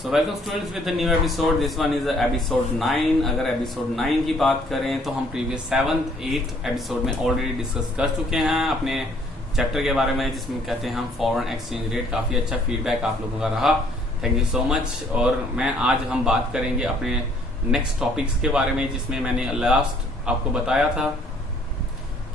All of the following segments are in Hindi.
So welcome students with new episode. This one is episode 9। अगर एपिसोड 9 की बात करें तो हम प्रीवियस 7th 8th एपिसोड में ऑलरेडी डिस्कस कर चुके हैं अपने चैप्टर के बारे में, जिसमें कहते हैं हम फॉरेन एक्सचेंज रेट। काफी अच्छा फीडबैक आप लोगों का रहा, थैंक यू सो मच। और मैं आज हम बात करेंगे अपने नेक्स्ट टॉपिक्स के बारे में, जिसमें मैंने लास्ट आपको बताया था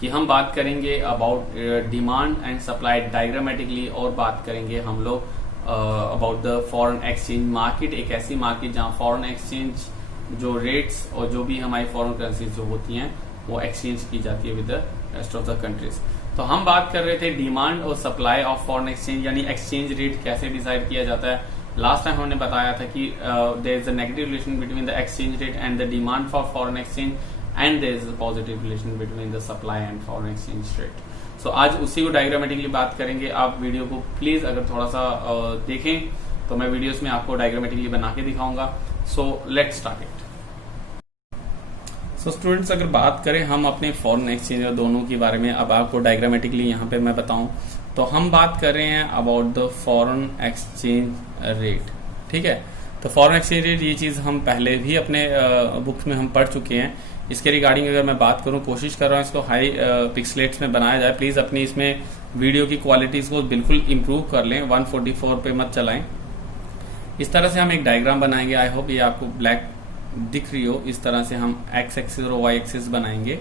कि हम बात करेंगे about demand and supply diagrammatically, और बात करेंगे हम लोग about the foreign exchange market. एक ऐसी मार्केट जहां फॉरेन एक्सचेंज जो रेट्स और जो भी हमारी फॉरेन करेंसीज जो होती हैं वो एक्सचेंज की जाती है with the rest of the countries. तो हम बात कर रहे थे डिमांड और सप्लाई ऑफ फॉरेन एक्सचेंज, यानी एक्सचेंज रेट कैसे डिसाइड किया जाता है। लास्ट टाइम हमने बताया था कि there is a negative relation between the exchange rate and the demand for foreign exchange, and there is a positive relation between the supply and foreign exchange rate. So आज उसी को डायग्रामेटिकली बात करेंगे। आप वीडियो को प्लीज अगर थोड़ा सा देखें तो मैं वीडियोस में आपको डायग्रामेटिकली बना के दिखाऊंगा। So let's start it. So students, अगर बात करें हम अपने फॉरेन एक्सचेंज और दोनों के बारे में, अब आपको डायग्रामेटिकली यहाँ पे मैं बताऊं तो हम बात कर रहे हैं about the foreign exchange rate. ठीक है, तो फॉरेन एक्सचेंज रेट ये चीज हम पहले भी अपने बुक्स में हम पढ़ चुके हैं। इसके रिगार्डिंग अगर मैं बात करूं, कोशिश कर रहा हूं इसको हाई पिक्सलेट्स में बनाया जाए। प्लीज अपनी इसमें वीडियो की क्वालिटीज को बिल्कुल इंप्रूव कर लें, 144 पे मत चलाएं। इस तरह से हम एक डायग्राम बनाएंगे। आई होप ये आपको ब्लैक दिख रही हो। इस तरह से हम एक्स एक्सिस और वाई एक्सिस बनाएंगे।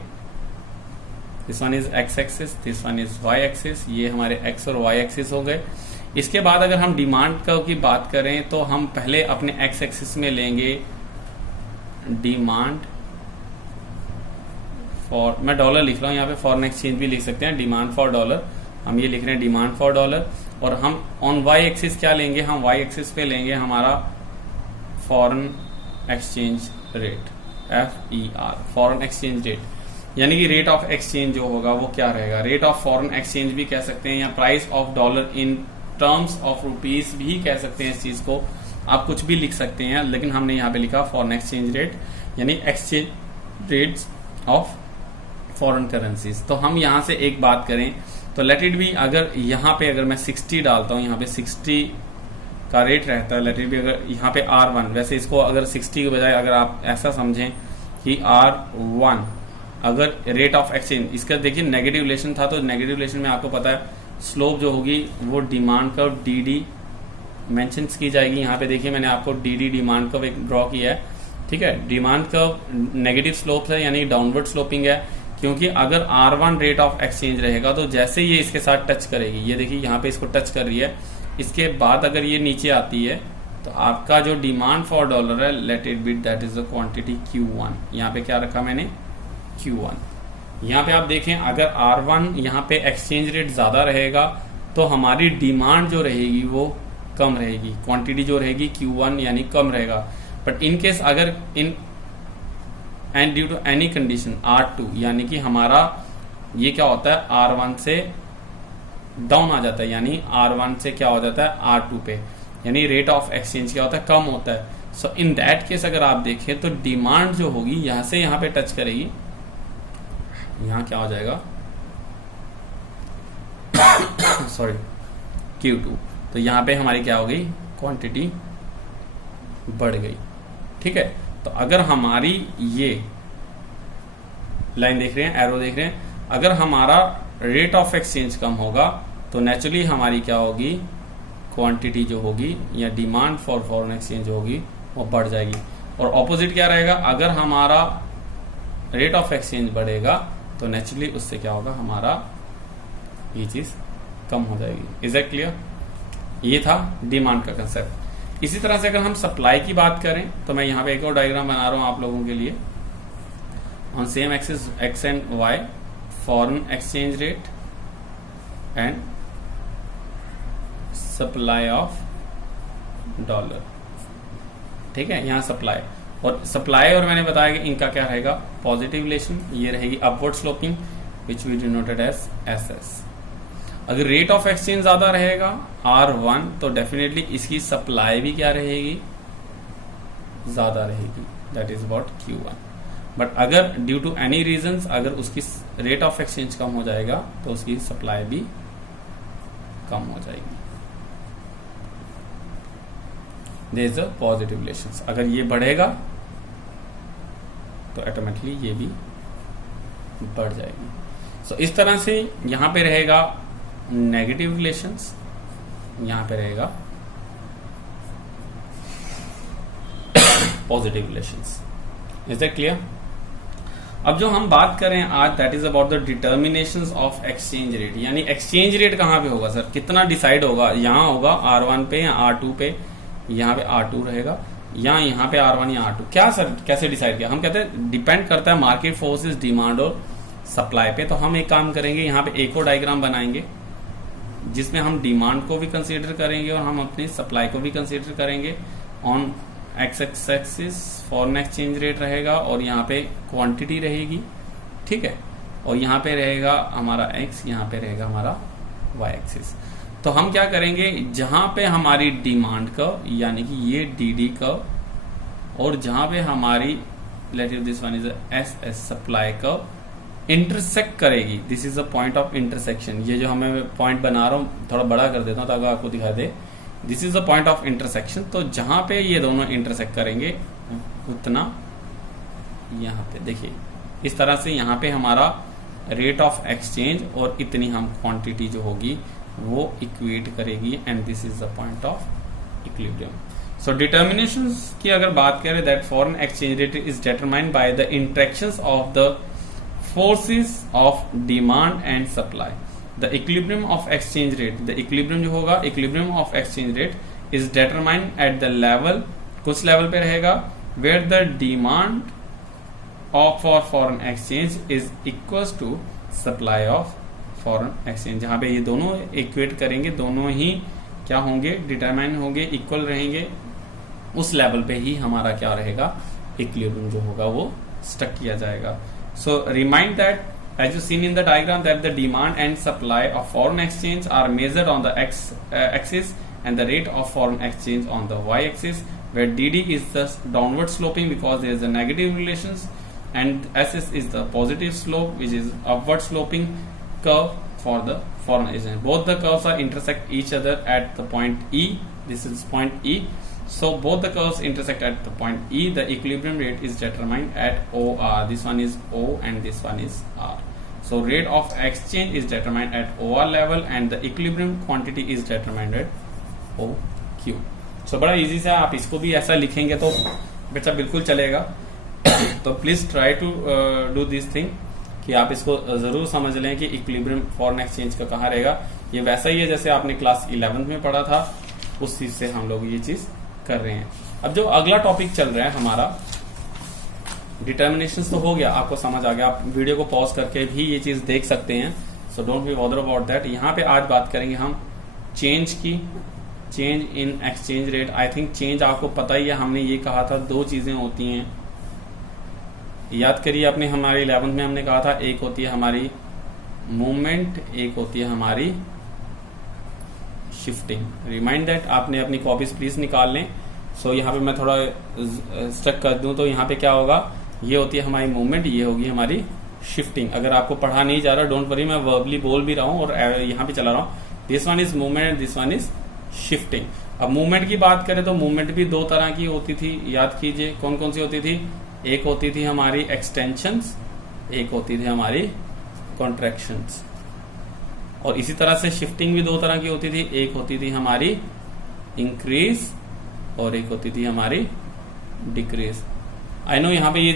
This one is X axis, this one is Y axis. ये हमारे एक्स और वाई एक्सिस हो गए। इसके बाद अगर हम डिमांड की बात करें तो हम पहले अपने एक्स एक्सिस में लेंगे डिमांड फॉर, मैं डॉलर लिख रहा हूं यहाँ पे, फॉरेन एक्सचेंज भी लिख सकते हैं, डिमांड फॉर डॉलर। हम ये लिख रहे हैं डिमांड फॉर डॉलर। और हम ऑन वाई एक्सिस क्या लेंगे, हम वाई एक्सिस पे लेंगे हमारा foreign exchange rate, FER, foreign exchange rate, यानी कि रेट ऑफ एक्सचेंज जो होगा वो क्या रहेगा। रेट ऑफ फॉरेन एक्सचेंज भी कह सकते हैं, या price of dollar in terms of rupees भी कह सकते हैं। इस चीज को आप कुछ भी लिख सकते हैं, लेकिन हमने यहाँ पे लिखा फॉरेन एक्सचेंज रेट, यानी exchange rates of foreign currencies. तो हम यहां से एक बात करें तो लेट इट बी, अगर यहाँ पे अगर मैं 60 डालता हूं, यहाँ पे 60 का रेट रहता है। लेट इट बी, अगर यहाँ पे R1, वैसे इसको अगर 60 के बजाय अगर आप ऐसा समझें कि R1 अगर रेट ऑफ एक्सचेंज, इसका देखिए नेगेटिव रिलेशन था, तो नेगेटिव रिलेशन में आपको पता है स्लोप जो होगी वो डिमांड कर्व DD मेंशन की जाएगी। यहाँ पे देखिए मैंने आपको DD डिमांड कर्व एक ड्रॉ किया है। ठीक है, डिमांड कर्व नेगेटिव स्लोप है, यानी डाउनवर्ड स्लोपिंग है, क्योंकि अगर R1 रेट ऑफ एक्सचेंज रहेगा तो जैसे ये इसके साथ टच करेगी, ये देखिए यहाँ पे इसको टच कर रही है, इसके बाद अगर ये नीचे आती है तो आपका जो डिमांड फॉर डॉलर है, let it be that is the quantity Q1। यहाँ पे क्या रखा मैंने, Q1। यहाँ पे आप देखें अगर R1 यहाँ पे एक्सचेंज रेट ज्यादा रहेगा तो हमारी डिमांड जो रहेगी वो कम रहेगी, क्वांटिटी जो रहेगी Q1 यानी कम रहेगा। बट इन केस अगर in and due to any condition R2, यानी कि हमारा ये क्या होता है R1 से डाउन आ जाता है, यानी R1 से क्या हो जाता है R2 पे, यानी रेट ऑफ एक्सचेंज क्या होता है, कम होता है। सो इन दैट केस अगर आप देखें तो डिमांड जो होगी यहां से यहां पे टच करेगी, यहां क्या हो जाएगा सॉरी Q2, तो यहां पे हमारी क्या हो गई, क्वांटिटी बढ़ गई। ठीक है, तो अगर हमारी ये लाइन देख रहे हैं, एरो देख रहे हैं, अगर हमारा रेट ऑफ एक्सचेंज कम होगा तो नेचुरली हमारी क्या होगी, क्वांटिटी जो होगी या डिमांड फॉर फॉरेन एक्सचेंज होगी वो बढ़ जाएगी। और ऑपोजिट क्या रहेगा, अगर हमारा रेट ऑफ एक्सचेंज बढ़ेगा तो नेचुरली उससे क्या होगा, हमारा ये चीज कम हो जाएगी। Is it clear? ये था डिमांड का कंसेप्ट। इसी तरह से अगर हम सप्लाई की बात करें तो मैं यहाँ पे एक और डायग्राम बना रहा हूं आप लोगों के लिए। On same axis X and Y, foreign exchange rate and supply of dollar. ठीक है, यहाँ सप्लाई और सप्लाई, और मैंने बताया कि इनका क्या रहेगा, पॉजिटिव रिलेशन, ये रहेगी upward sloping which we denoted as SS। अगर रेट ऑफ एक्सचेंज ज्यादा रहेगा R1 तो डेफिनेटली इसकी सप्लाई भी क्या रहेगी, ज्यादा रहेगी, that is about Q1। But अगर ड्यू टू एनी रीजंस अगर उसकी रेट ऑफ एक्सचेंज कम हो जाएगा तो उसकी सप्लाई भी कम हो जाएगी। There is a positive relations. अगर ये बढ़ेगा तो ऑटोमेटिकली ये भी बढ़ जाएगी। सो इस तरह से यहां पे रहेगा नेगेटिव रिलेशंस, यहां पे रहेगा positive relations. Is that clear? अब जो हम बात करें आज, that is about the determinations of exchange rate. यानी एक्सचेंज रेट कहां पे होगा सर, कितना डिसाइड होगा, यहां होगा R1 पे या R2 पे, यहां पे R2 रहेगा या यहां पे R1 या R2। क्या सर कैसे डिसाइड किया? हम कहते हैं डिपेंड करता है मार्केट फोर्सेस, डिमांड और सप्लाई पे। तो हम एक काम करेंगे, यहाँ पे एक और डायग्राम बनाएंगे जिसमें हम डिमांड को भी कंसीडर करेंगे और हम अपनी सप्लाई को भी कंसीडर करेंगे। On x axis foreign exchange rate रहेगा और यहाँ पे क्वांटिटी रहेगी, ठीक है, और यहाँ पे रहेगा हमारा एक्स, यहाँ पे रहेगा हमारा वाई एक्सिस। तो हम क्या करेंगे, जहां पे हमारी डिमांड कर्व यानी कि ये डी कर्व और जहां पे हमारी let you this one is S supply curve intersect करेगी, this is a point of intersection. ये जो हमें पॉइंट बना रहा हूं थोड़ा बड़ा कर देता हूं ताकि आपको दिखाई दे, this is the point of intersection. तो जहां पे ये दोनों इंटरसेक्ट करेंगे उतना यहां पे देखिए इस तरह से यहां पे हमारा रेट ऑफ एक्सचेंज और इतनी हम क्वांटिटी जो होगी वो इक्वेट करेगी and this is the point of equilibrium. So determinations की अगर बात करें, that foreign exchange rate is determined by the interactions of the forces of demand and supply. The equilibrium of exchange rate, the equilibrium जो होगा, equilibrium of exchange rate is determined at the level, कुछ लेवल पे रहेगा, where the demand of for foreign exchange is equal to supply of foreign exchange. जहां पे ये दोनों इक्वेट करेंगे, दोनों ही क्या होंगे, डिटरमाइन होंगे, इक्वल रहेंगे, उस लेवल पे ही हमारा क्या रहेगा, इक्विलिब्रियम जो होगा वो स्टक किया जाएगा। So remind that as you seen in the diagram that the demand and supply of foreign exchange are measured on the x axis and the rate of foreign exchange on the y axis, where dd is the downward sloping because there is a negative relations and ss is the positive slope which is upward sloping curve for the foreign exchange. Both the curves are intersect each other at the point E. This is point E. So both the curves intersect at the point E. The equilibrium rate is determined at OR. This one is O and this one is R. So rate of exchange is determined at OR level and the equilibrium quantity is determined at OQ. So बड़ा इजी से आप इसको भी ऐसा लिखेंगे तो बच्चा बिल्कुल चलेगा। तो please try to do this thing कि आप इसको जरूर समझ लें कि इक्विलिब्रियम फॉरेन एक्सचेंज का कहाँ रहेगा। ये वैसा ही है जैसे आपने क्लास 11th में पढ़ा था, उस चीज से हम लोग ये चीज कर रहे हैं। अब जो अगला टॉपिक चल रहा है हमारा डिटर्मिनेशंस तो हो गया, आपको समझ आ गया, आप वीडियो को पॉज करके भी ये चीज देख सकते हैं। So don't be bother about that. यहाँ पे आज बात करेंगे हम चेंज की, change in exchange rate. I think change आपको पता ही है, हमने ये कहा था दो चीजें होती हैं, याद करिए आपने, हमारे 11th में हमने कहा था एक होती है हमारी मूवमेंट, एक होती है हमारी शिफ्टिंग। रिमाइंड दैट, आपने अपनी कॉपीज प्लीज निकाल लें। सो यहाँ पे मैं थोड़ा स्टक कर दूं तो यहाँ पे क्या होगा, ये होती है हमारी मूवमेंट, ये होगी हमारी शिफ्टिंग। अगर आपको पढ़ा नहीं जा रहा, डोंट वरी, मैं वर्बली बोल भी रहा हूँ और यहाँ पे चला रहा हूँ। This one is movement and this one is shifting. अब मूवमेंट की बात करें तो मूवमेंट भी दो तरह की होती थी, याद कीजिए कौन कौन सी होती थी। एक होती थी हमारी एक्सटेंशंस, एक होती थी हमारी कॉन्ट्रैक्शंस। और इसी तरह से शिफ्टिंग भी दो तरह की होती थी, एक होती थी हमारी इंक्रीज और एक होती थी हमारी डिक्रीज। आई नो यहाँ पे ये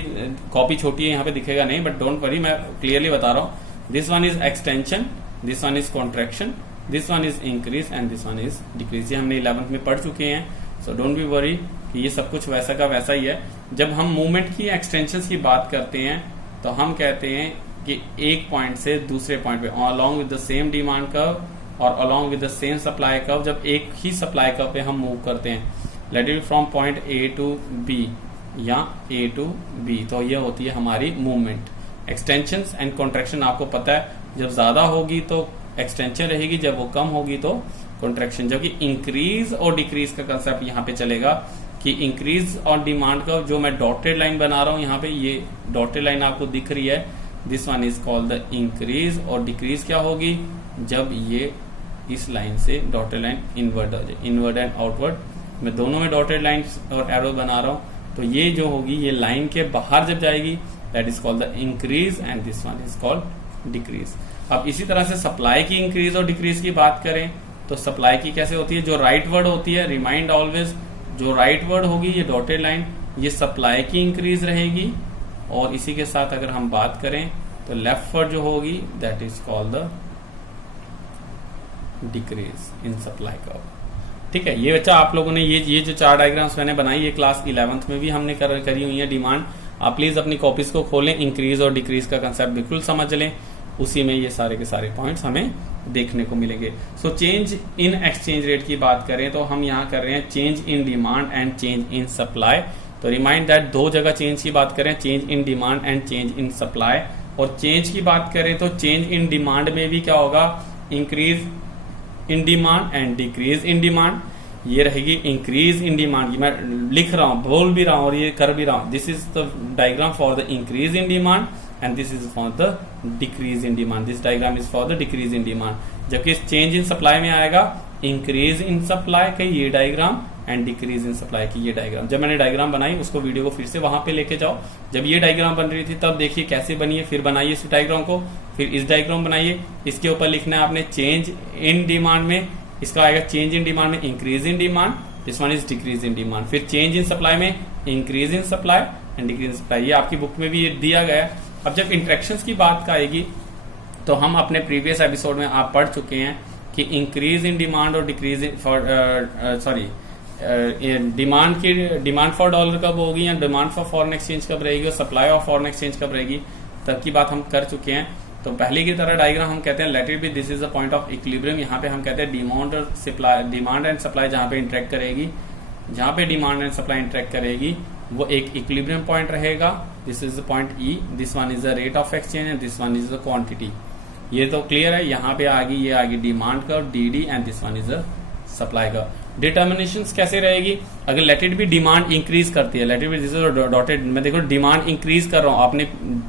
कॉपी छोटी है, यहाँ पे दिखेगा नहीं, बट डोंट वरी, मैं क्लियरली बता रहा हूँ। This one is extension, this one is contraction, this one is increase and this one is decrease. ये हमने 11th में पढ़ चुके हैं। सो डोंट बी वरी कि ये सब कुछ वैसा का वैसा ही है। जब हम मूवमेंट की एक्सटेंशन की बात करते हैं तो हम कहते हैं कि एक पॉइंट से दूसरे पॉइंट पे along with the same demand curve और along with the same supply curve, जब एक ही सप्लाई कर्व पे हम मूव करते हैं, let it from point A to B या ए टू बी, तो ये होती है हमारी मूवमेंट। एक्सटेंशन एंड कॉन्ट्रैक्शन आपको पता है, जब ज्यादा होगी तो एक्सटेंशन रहेगी, जब वो कम होगी तो कॉन्ट्रैक्शन। जबकि इंक्रीज और डिक्रीज का कंसेप्ट यहाँ पे चलेगा कि इंक्रीज और डिमांड का जो मैं डॉटेड लाइन बना रहा हूँ यहाँ पे, ये डॉटेड लाइन आपको दिख रही है, this one is called the increase. और डिक्रीज क्या होगी, जब ये इस लाइन से डॉटेड लाइन इनवर्ड हो जाए, इनवर्ड एंड आउटवर्ड मैं दोनों में डॉटेड लाइन और एरो बना रहा हूं, तो ये जो होगी ये लाइन के बाहर जब जाएगी that is called the increase and this one is called decrease. अब इसी तरह से सप्लाई की इंक्रीज और डिक्रीज की बात करें तो सप्लाई की कैसे होती है, जो राइट वर्ड होती है, रिमाइंड ऑलवेज, जो राइट वर्ड होगी ये डॉटेड लाइन, ये सप्लाई की इंक्रीज रहेगी। और इसी के साथ अगर हम बात करें तो लेफ्ट वर्ड जो होगी that is called the decrease in supply curve. ठीक है, ये बच्चा आप लोगों ने ये जो 4 डायग्राम्स मैंने बनाई ये क्लास 11th में भी हमने करी हुई है डिमांड। आप प्लीज अपनी कॉपीज को खोलें, इंक्रीज और डिक्रीज का कंसेप्ट बिल्कुल समझ लें, उसी में ये सारे के सारे पॉइंट्स हमें देखने को मिलेंगे। So change in exchange rate की बात करें तो हम यहाँ कर रहे हैं change in demand and change in supply. तो रिमाइंड दैट 2 जगह चेंज की बात करें, change in demand and change in supply. और चेंज की बात करें तो चेंज इन डिमांड में भी क्या होगा, increase in demand and decrease in demand. ये रहेगी इंक्रीज इन डिमांड, मैं लिख रहा हूं, बोल भी रहा हूं और ये कर भी रहा हूं। This is the diagram for the increase in demand and this is for the decrease in demand. This diagram is for the decrease in demand. जबकि चेंज इन सप्लाई में आएगा इंक्रीज इन सप्लाई का ये diagram and decrease in supply की ये डायग्राम। जब मैंने डायग्राम बनाई उसको वीडियो को फिर से वहां पे लेके जाओ, जब ये डायग्राम बन रही थी तब देखिए कैसे बनी है, फिर बनाइए इस डायग्राम को, फिर इस डायग्राम बनाइए। इसके ऊपर लिखना है आपने चेंज इन डिमांड में, इसका आएगा चेंज इन डिमांड में increase in demand, this one is decrease in demand. फिर चेंज इन सप्लाई में increase in supply and decrease in supply. ये आपकी बुक में भी ये दिया गया है। अब जब इंटरेक्शंस की बात का आएगी तो हम अपने प्रीवियस एपिसोड में आप पढ़ चुके हैं कि इंक्रीज इन डिमांड और decrease in demand for dollar कब होगी या डिमांड फॉर फॉरेन एक्सचेंज कब रहेगी और सप्लाई ऑफ फॉरेन एक्सचेंज कब रहेगी, तब की बात हम कर चुके हैं। तो पहले की तरह डायग्राम हम कहते हैं let it be this is the point of equilibrium. यहाँ पे हम कहते हैं डिमांड एंड सप्लाई जहां पे इंटरेक्ट करेगी, जहां पे डिमांड एंड सप्लाई इंटरेक्ट करेगी वो एक इक्विलिब्रियम पॉइंट रहेगा। This is the point E, this one is the rate of exchange and this one is the quantity. ये तो क्लियर है। यहाँ पे आगे ये आगे demand curve D and this one is the supply curve. Determination कैसे रहेगी, अगर let it be demand increase करती है, let it be this is dotted, मैं देखो डिमांड इंक्रीज कर रहा हूँ, आपने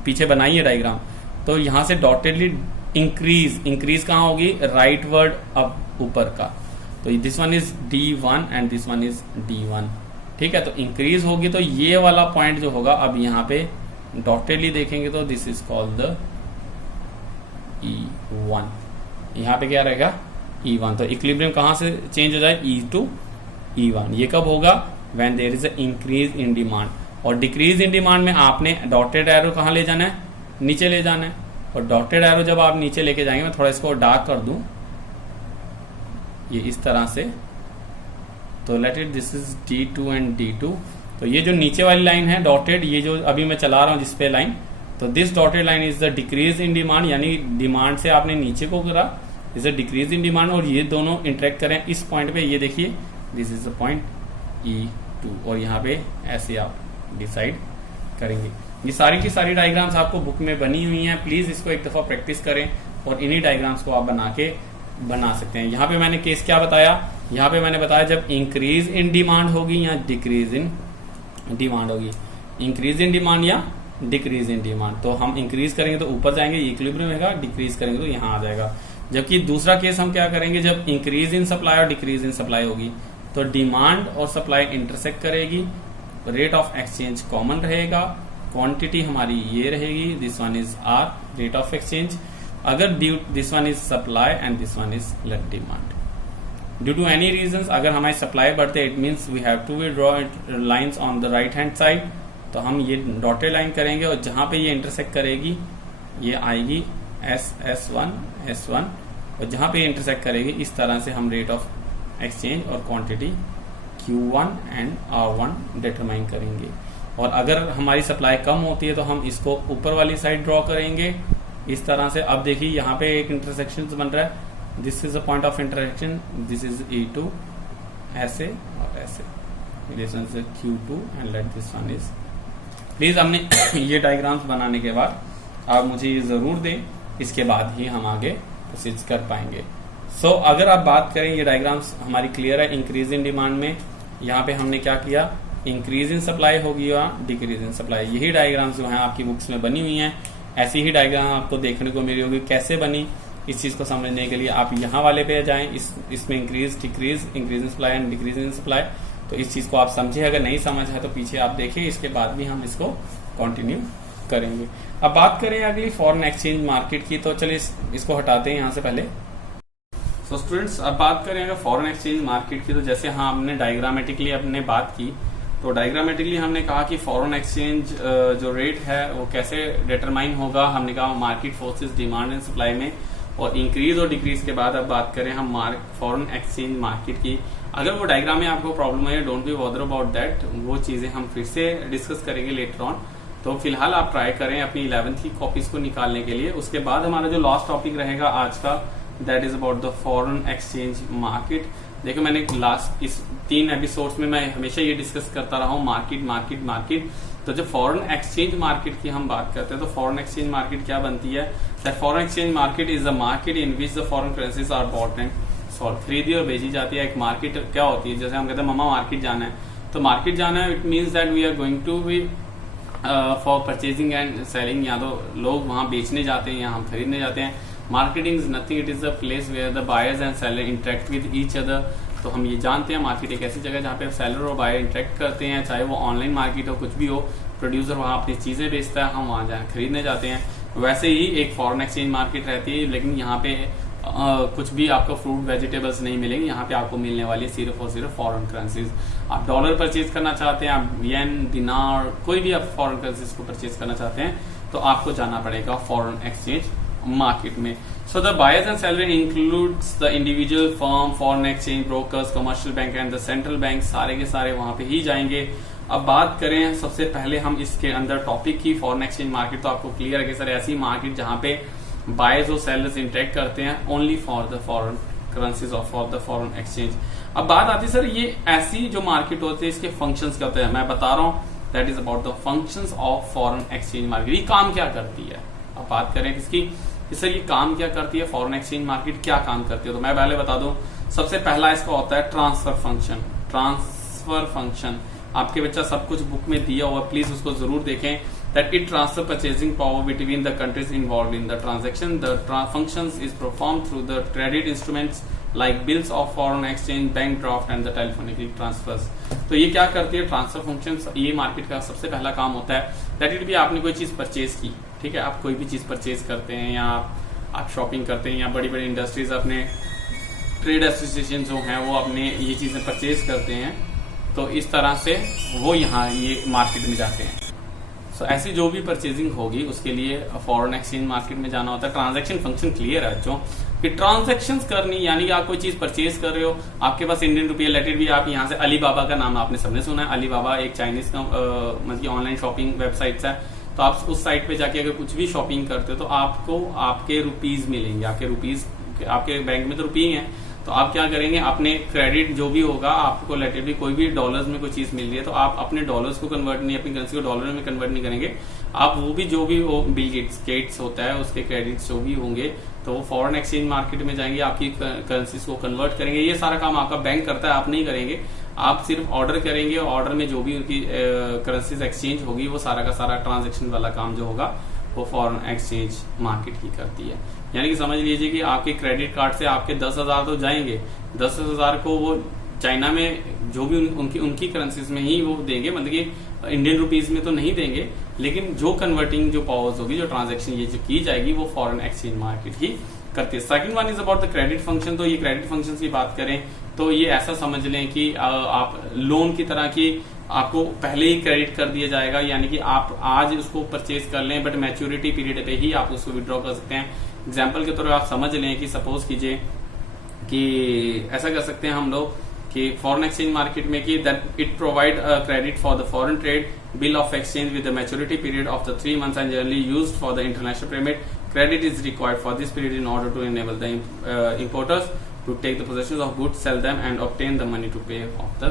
पीछे बनाई है डायग्राम, तो यहां से डॉटेडली इंक्रीज कहां होगी, राइट वर्ड अब ऊपर का। तो this one is D1 and this one is D1। ठीक है, तो इंक्रीज होगी तो ये वाला पॉइंट जो होगा, अब यहाँ पे डॉटेडली देखेंगे तो this is called the E1। यहाँ पे क्या रहेगा E1। तो इक्विलिब्रियम कहां से चेंज हो जाए, E to E1। ये कब होगा, when there is a increase in demand. और डिक्रीज इन डिमांड में आपने डॉटेड एरो कहां ले जाना है, नीचे ले जाना है। और डॉटेड एरो जब आप नीचे लेके जाएंगे, मैं थोड़ा इसको डार्क कर दूं, ये इस तरह से, तो let it this is D2 and D2। तो ये जो नीचे वाली लाइन है डॉटेड, ये जो अभी मैं चला रहा हूं जिसपे लाइन, तो this dotted line is the decrease in demand, यानी डिमांड से आपने नीचे को करा, is a decrease in demand. और ये दोनों इंटरेक्ट करें इस पॉइंट पे, ये देखिए this is the point E2 और यहाँ पे ऐसे आप डिसाइड करेंगे। ये सारी की सारी डायग्राम्स आपको बुक में बनी हुई हैं, प्लीज इसको एक दफा प्रैक्टिस करें और इन्हीं डायग्राम्स को आप बना सकते हैं। यहाँ पे मैंने केस क्या बताया, यहाँ पे मैंने बताया जब इंक्रीज इन डिमांड होगी या डिक्रीज इन डिमांड होगी, इंक्रीज इन डिमांड या डिक्रीज इन डिमांड। तो हम इंक्रीज करेंगे तो ऊपर जाएंगे, इक्विलिब्रियम रहेगा, डिक्रीज करेंगे तो यहाँ आ जाएगा। जबकि दूसरा केस हम क्या करेंगे, जब इंक्रीज इन सप्लाई और डिक्रीज इन सप्लाई होगी तो डिमांड और सप्लाई इंटरसेक्ट करेगी, रेट ऑफ एक्सचेंज कॉमन रहेगा, क्वांटिटी हमारी ये रहेगी, this one is R rate of exchange. अगर this one is supply and this one is let demand. Due to any reason अगर हमारी सप्लाई बढ़ते, it means we have to draw lines on the right hand side. तो हम ये डॉटेड लाइन करेंगे और जहां पे ये इंटरसेक्ट करेगी ये आएगी S1 और जहां पे इंटरसेक्ट करेगी इस तरह से हम रेट ऑफ एक्सचेंज और quantity Q1 and R1 determine करेंगे। और अगर हमारी सप्लाई कम होती है तो हम इसको ऊपर वाली साइड ड्रॉ करेंगे इस तरह से। अब देखिए यहाँ पे एक इंटरसेक्शन बन रहा है, this is a point of intersection, this is E2 ऐसे और ऐसे, this is Q2 and let this one is. Please हमने ये डायग्राम्स बनाने के बाद आप मुझे ये जरूर दें, इसके बाद ही हम आगे प्रोसीड कर पाएंगे। सो अगर आप बात करें, ये डायग्राम्स हमारी क्लियर है। इंक्रीज इन डिमांड में यहाँ पे हमने क्या किया, इंक्रीज इन सप्लाई होगी या डिक्रीज इन सप्लाई। यही डायग्राम्स जो है आपकी बुक्स में बनी हुई हैं, ऐसी ही डायग्राम आपको देखने को मिली होगी। कैसे बनी, इस चीज को समझने के लिए आप यहाँ वाले पे जाएं, इसमें increase decrease, increase in supply and decrease in supply. तो इस चीज को आप समझे, अगर नहीं समझ है तो पीछे आप देखें, इसके बाद भी हम इसको कंटिन्यू करेंगे। अब बात करें अगली फॉरेन एक्सचेंज मार्केट की, तो चलिए इसको हटाते हैं यहाँ से पहले। सो स्टूडेंट्स, अब बात करें अगर फॉरेन एक्सचेंज मार्केट की, तो जैसे हाँ हमने डायग्रामेटिकली अपने बात की, तो डायग्रामेटिकली हमने कहा कि फॉरेन एक्सचेंज जो रेट है वो कैसे डिटरमाइन होगा। हमने कहा market forces demand and supply में, और इंक्रीज और डिक्रीज के बाद अब बात करें हम फॉरेन एक्सचेंज मार्केट की। अगर वो डायग्राम में आपको प्रॉब्लम है, don't be bother about that, वो चीजें हम फिर से डिस्कस करेंगे लेटर ऑन। तो फिलहाल आप ट्राई करें अपनी 11th की कॉपीज को निकालने के लिए। उसके बाद हमारा जो लास्ट टॉपिक रहेगा आज का, that is about the foreign exchange market. देखो मैंने लास्ट इस 3 एपिसोड्स में मैं हमेशा ये डिस्कस करता रहा हूँ मार्केट मार्केट मार्केट। तो जब फॉरेन एक्सचेंज मार्केट की हम बात करते हैं तो फॉरेन एक्सचेंज मार्केट क्या बनती है? That foreign exchange market is the market in which the foreign currencies are bought and sold, खरीदी और बेची जाती है। एक मार्केट क्या होती है? जैसे हम कहते हैं मम्मा मार्केट जाना है, तो मार्केट जाना है it means that we are going to be for purchasing and selling, या तो लोग वहां बेचने जाते हैं या हम खरीदने जाते हैं। Marketing is nothing, it is the place where the buyers and seller interact with each other. तो हम ये जानते हैं मार्केट एक ऐसी जगह जहाँ पे सेलर और बायर इंटरेक्ट करते हैं, चाहे वो ऑनलाइन मार्केट हो, कुछ भी हो। प्रोड्यूसर वहाँ अपनी चीजें बेचता है, हम वहाँ जाए खरीदने जाते हैं। वैसे ही एक फॉरेन एक्सचेंज मार्केट रहती है, लेकिन यहाँ पे कुछ भी आपको फ्रूट वेजिटेबल्स नहीं मिलेंगे। यहाँ पे आपको मिलने वाली है सिर्फ और सिर्फ फॉरेन करेंसीज। आप डॉलर परचेज करना चाहते हैं, आप येन, दिनार, कोई भी आप फॉरेन करेंसीज को परचेज करना चाहते हैं, तो आपको जाना पड़ेगा फॉरेन एक्सचेंज मार्केट में। So the buyers and seller includes the individual firm, foreign exchange brokers, commercial bank and the central bank, सारे के सारे वहां पे ही जाएंगे। अब बात करें सबसे पहले हम इसके अंदर टॉपिक की फॉरेन एक्सचेंज मार्केट, तो आपको क्लियर है कि सर ऐसी मार्केट जहां पे बायर्स और सेलर्स इंटरेक्ट करते हैं only for the foreign currencies और फॉर द फॉरेन एक्सचेंज। अब बात आती है सर ये ऐसी जो मार्केट होती है इसके फंक्शंस क्या होते हैं? मैं बता रहा हूँ, that is about the functions of foreign exchange market. ये काम क्या करती है? अब बात करें किसकी, इससे ये काम क्या करती है, फॉरेन एक्सचेंज मार्केट क्या काम करती है? तो मैं पहले बता दूं, सबसे पहला इसका होता है ट्रांसफर फंक्शन। ट्रांसफर फंक्शन आपके बच्चा सब कुछ बुक में दिया हुआ, प्लीज उसको जरूर देखें। That it transfer purchasing power between the countries involve in the transaction. The functions is perform through the credit instruments like bills of foreign exchange, bank draft and the telephonic transfers. तो ये क्या करती है ट्रांसफर फंक्शन? ये मार्केट का सबसे पहला काम होता है। दैट इट भी आपने कोई चीज परचेज की, ठीक है, आप कोई भी चीज परचेज करते हैं या आप शॉपिंग करते हैं, या बड़ी बड़ी इंडस्ट्रीज अपने ट्रेड एसोसिएशन जो हैं वो अपने ये चीजें परचेज करते हैं, तो इस तरह से वो यहाँ ये मार्केट में जाते हैं। सो ऐसी जो भी परचेजिंग होगी उसके लिए फॉरेन एक्सचेंज मार्केट में जाना होता है। ट्रांजैक्शन फंक्शन क्लियर है बच्चों कि ट्रांजैक्शंस करनी, यानी कि आप कोई चीज परचेज कर रहे हो, आपके पास इंडियन रुपया लेटेड भी, आप यहाँ से अलीबाबा का नाम आपने सबने सुना है। अलीबाबा एक चाइनीज का मतलब ऑनलाइन शॉपिंग वेबसाइट है। तो आप उस साइट पे जाके अगर कुछ भी शॉपिंग करते हो तो आपको आपके रुपीज मिलेंगे। आपके रुपीज आपके बैंक में तो रुपये हैं, तो आप क्या करेंगे, अपने क्रेडिट जो भी होगा आपको लेटेड भी कोई भी डॉलर्स में कोई चीज मिल रही है तो आप अपने डॉलर्स को कन्वर्ट नहीं, अपनी करेंसी को डॉलर में कन्वर्ट नहीं करेंगे। आप वो भी जो भी वो बिल गेट्स होता है उसके क्रेडिट्स जो भी होंगे तो वो फॉरेन एक्सचेंज मार्केट में जाएंगे, आपकी करेंसीज को कन्वर्ट करेंगे। ये सारा काम आपका बैंक करता है, आप नहीं करेंगे। आप सिर्फ ऑर्डर करेंगे, ऑर्डर में जो भी उनकी करेंसीज एक्सचेंज होगी वो सारा का सारा ट्रांजेक्शन वाला काम जो होगा वो फॉरेन एक्सचेंज मार्केट ही करती है। यानी कि समझ लीजिए कि आपके क्रेडिट कार्ड से आपके 10,000 तो जाएंगे, 10,000 को वो चाइना में जो भी उनकी करेंसीज में ही वो देंगे, मतलब कि इंडियन रुपीज में तो नहीं देंगे, लेकिन जो कन्वर्टिंग जो पावर्स होगी, जो ट्रांजेक्शन ये जो की जाएगी वो फॉरेन एक्सचेंज मार्केट ही करती है। Second one is about the credit function. तो ये क्रेडिट फंक्शन की बात करें तो ये ऐसा समझ लें कि आप लोन की तरह की आपको पहले ही क्रेडिट कर दिया जाएगा, यानी कि आप आज उसको परचेज कर लें बट मैच्योरिटी पीरियड पे ही आप उसको विड्रॉ कर सकते हैं। एग्जाम्पल के तौर पर आप समझ लें कि सपोज कीजिए कि ऐसा कर सकते हैं हम लोग कि फॉरेन एक्सचेंज मार्केट में कि that it provide credit for the foreign trade bill of exchange with the maturity period of the 3 months and generally used for the international payment. Credit is required for this period in order to enable the importers to take the possessions of goods, sell them and obtain the money to pay off the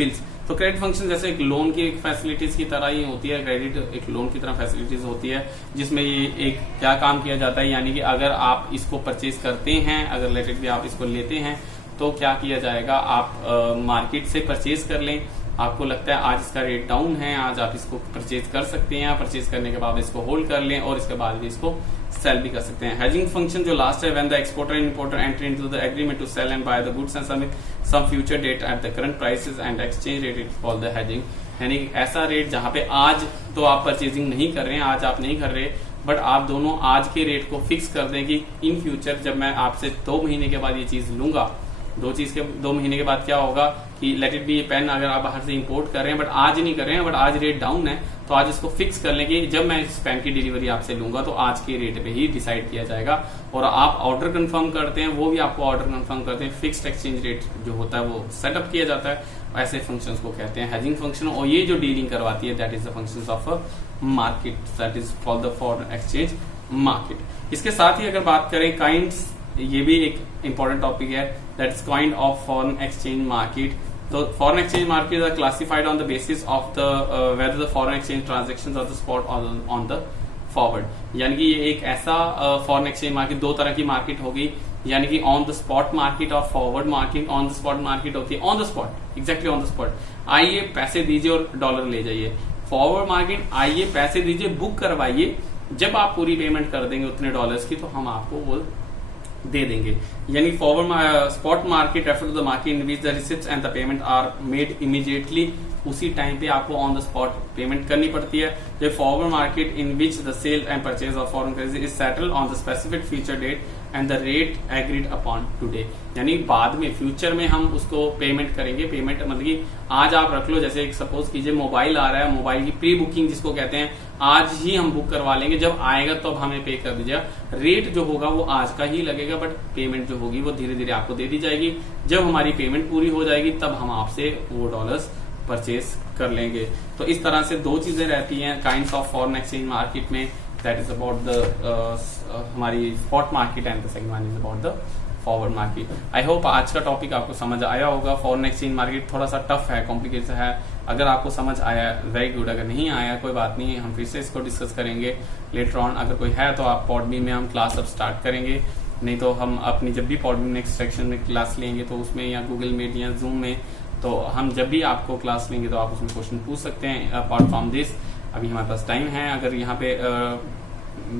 bills। तो क्रेडिट फंक्शन जैसे एक लोन की फैसिलिटीज की तरह ही होती है। क्रेडिट एक लोन की तरह फैसिलिटीज होती है जिसमें ये एक क्या काम किया जाता है, यानी कि अगर आप इसको परचेज करते हैं, अगर लेटेड भी आप इसको लेते हैं तो क्या किया जाएगा, आप मार्केट से परचेज कर लें, आपको लगता है आज इसका रेट डाउन है, आज आप इसको परचेज कर सकते हैं, परचेज करने के बाद इसको होल्ड कर लें और इसके बाद भी इसको सेल भी कर सकते हैं। हेजिंग फंक्शन जो लास्ट है, when the exporter and importer enter into the agreement to sell and buy the goods and some future date at the current prices and exchange rate, it called the hedging. यानी ऐसा रेट जहां पे आज तो आप परचेजिंग नहीं कर रहे हैं, आज आप नहीं कर रहे, बट आप दोनों आज के रेट को फिक्स कर दें कि इन फ्यूचर जब मैं आपसे 2 महीने के बाद ये चीज लूंगा, 2 महीने के बाद क्या होगा कि लेट इट बी पेन अगर आप बाहर से इंपोर्ट कर रहे हैं बट आज नहीं कर रहे हैं, बट आज रेट डाउन है, तो आज इसको फिक्स कर लेंगे जब मैं इस पेन की डिलीवरी आपसे लूंगा तो आज के रेट पे ही डिसाइड किया जाएगा। और आप ऑर्डर कंफर्म करते हैं, वो भी आपको ऑर्डर कंफर्म करते हैं, फिक्स्ड एक्सचेंज रेट जो होता है वो सेटअप किया जाता है। ऐसे फंक्शंस को कहते हैं हेजिंग फंक्शन, और ये जो डीलिंग करवाती है that is the functions of market, that is called the foreign exchange market. इसके साथ ही अगर बात करें काइंड्स, ये भी एक इंपॉर्टेंट टॉपिक है, that is kind of foreign exchange market. तो foreign exchange market are classified on the basis of the whether the foreign exchange transactions of the spot on the forward. यानी कि ये एक ऐसा फॉरेन एक्सचेंज मार्केट, 2 तरह की मार्केट होगी, यानी कि ऑन द स्पॉट मार्केट और forward market. On the spot market होती है on the spot, exactly on the spot, आइए पैसे दीजिए और डॉलर ले जाइए। फॉरवर्ड मार्केट, आइए पैसे दीजिए, बुक करवाइए, जब आप पूरी पेमेंट कर देंगे उतने डॉलर्स की तो हम आपको वो दे देंगे। यानी forward spot market refer to the market in which the receipts and the payment are made immediately, उसी टाइम पे आपको ऑन द स्पॉट पेमेंट करनी पड़ती है। जब forward market in which the sale and purchase of foreign currency is settle on the specific future date and the rate agreed upon today. यानी बाद में फ्यूचर में हम उसको पेमेंट करेंगे। पेमेंट मतलब कि आज आप रख लो, जैसे एक सपोज कीजिए मोबाइल आ रहा है, मोबाइल की प्री बुकिंग जिसको कहते हैं, आज ही हम बुक करवा लेंगे, जब आएगा तो अब हमें पे कर दीजिएगा। रेट जो होगा वो आज का ही लगेगा, बट पेमेंट जो होगी वो धीरे धीरे आपको दे दी जाएगी। जब हमारी पेमेंट पूरी हो जाएगी तब हम आपसे वो डॉलर्स परचेज कर लेंगे। तो इस तरह से 2 चीजें रहती हैं kinds of foreign exchange market में, दैट इज अबाउट द हमारी spot market and the second one is about the forward market. I hope आज का टॉपिक आपको समझ आया होगा। फॉरेन एक्सचेंज मार्केट थोड़ा सा टफ है, कॉम्प्लिकेटेड है। अगर आपको समझ आया वेरी गुड, अगर नहीं आया कोई बात नहीं, हम फिर से इसको डिस्कस करेंगे लेटर ऑन। अगर कोई है तो आप पॉडमी में हम क्लास अब स्टार्ट करेंगे, नहीं तो हम अपनी जब भी पॉडमी नेक्स्ट सेक्शन में क्लास लेंगे तो उसमें या गूगल मीट या जूम में, तो हम जब भी आपको क्लास लेंगे तो आप उसमें क्वेश्चन पूछ सकते हैं। अपार्ट फ्रॉम दिस अभी हमारे पास टाइम है, अगर यहाँ पे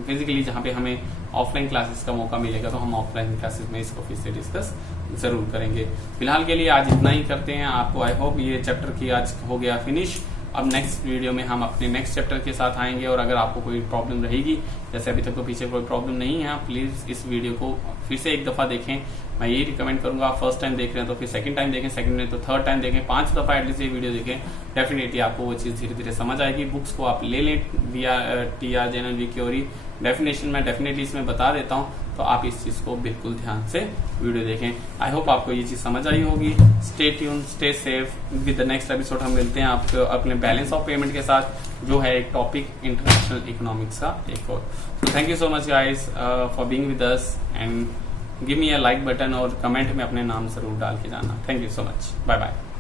फिजिकली जहाँ पे हमें ऑफलाइन क्लासेस का मौका मिलेगा तो हम ऑफलाइन क्लासेस में इसको फिर से डिस्कस जरूर करेंगे। फिलहाल के लिए आज इतना ही करते हैं। आपको आई होप ये चैप्टर की आज हो गया फिनिश। अब नेक्स्ट वीडियो में हम अपने नेक्स्ट चैप्टर के साथ आएंगे, और अगर आपको कोई प्रॉब्लम रहेगी, जैसे अभी तक तो पीछे कोई प्रॉब्लम नहीं है, आप प्लीज इस वीडियो को फिर से एक दफा देखें। मैं यही रिकमेंड करूंगा, आप फर्स्ट टाइम देख रहे हैं तो फिर सेकंड टाइम देखें, सेकंड में तो थर्ड टाइम देखें, 5 दफा एटलीस्ट ये वीडियो देखें। डेफिनेटली आपको वो चीज धीरे धीरे समझ आएगी। बुक्स को आप ले लें via TR Vikyori, डेफिनेशन मैं डेफिनेटली इसमें बता देता हूँ, तो आप इस चीज को बिल्कुल ध्यान से वीडियो देखें। आई होप आपको ये चीज समझ आई होगी। Stay tune, stay safe. With the next episode हम मिलते हैं आपको अपने बैलेंस ऑफ पेमेंट के साथ, जो है एक टॉपिक इंटरनेशनल इकोनॉमिक्स का एक और। So thank you so much guys for being with us, and give me a like button और कमेंट में अपने नाम जरूर डाल के जाना। Thank you so much, bye bye.